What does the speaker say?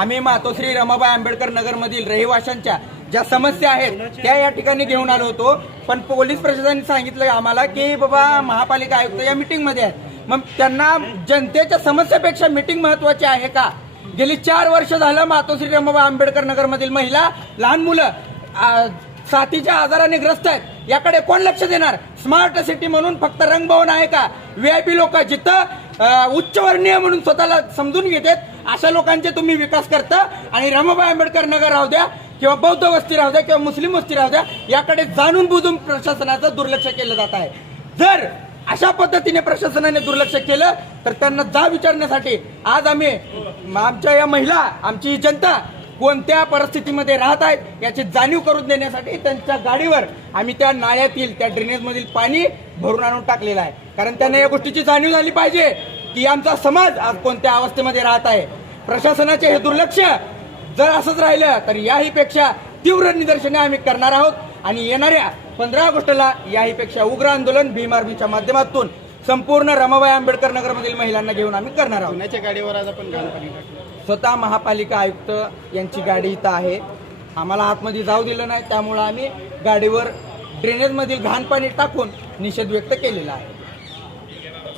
आम्ही मातोश्री रमाबाई आंबेडकर नगरमधील रहिवाशांच्या ज्या समस्या आहेत त्या या ठिकाणी घेऊन आलो होतो पण पोलीस प्रशासनाने सांगितलं आम्हाला की बाबा महापालिका आयुक्त या मिटिंगमध्ये आहेत मग त्यांना जनतेच्या समस्यापेक्षा मिटिंग महत्वाची आहे का गेली चार वर्ष झालं मातोश्री रमाबाई आंबेडकर नगरमधील महिला लहान मुलं साथीच्या आजाराने ग्रस्त आहेत याकडे कोण लक्ष देणार स्मार्ट सिटी म्हणून फक्त रंगभवन आहे का व्हीआयपी लोक जिथं उच्चवर्णीय म्हणून स्वतःला समजून घेतात अशा लोकांचे तुम्ही विकास करता आणि रमाबाई आंबेडकर नगर राहू द्या किंवा बौद्ध वस्ती राहू द्या किंवा मुस्लिम वस्ती राहू द्या याकडे जाणून बुजून प्रशासनाचं दुर्लक्ष केलं जात आहे जर अशा पद्धतीने प्रशासनाने दुर्लक्ष केलं तर त्यांना जा विचारण्यासाठी आज आम्ही आमच्या या महिला आमची जनता कोणत्या परिस्थितीमध्ये राहत आहेत याची जाणीव करून देण्यासाठी त्यांच्या गाडीवर आम्ही त्या नाळ्यातील त्या ड्रेनेजमधील पाणी भरून आणून टाकलेलं आहे कारण त्यांना या गोष्टीची जाणीव झाली पाहिजे की आमचा समाज आज कोणत्या अवस्थेमध्ये राहत आहे प्रशासनाचे हे दुर्लक्ष जर असंच राहिलं तर याहीपेक्षा तीव्र निदर्शने आम्ही करणार आहोत आणि येणाऱ्या पंधरा ऑगस्टला याहीपेक्षा उग्र आंदोलन भीम आर्मीच्या माध्यमातून संपूर्ण रमाबाई आंबेडकर नगरमधील महिलांना घेऊन आम्ही करणार आहोत गाडीवर आज आपण स्वतः महापालिका आयुक्त यांची गाडी इथं आहे आम्हाला आतमध्ये जाऊ दिलं नाही त्यामुळं आम्ही गाडीवर ड्रेनेजमधील घाण पाणी टाकून निषेध व्यक्त केलेला आहे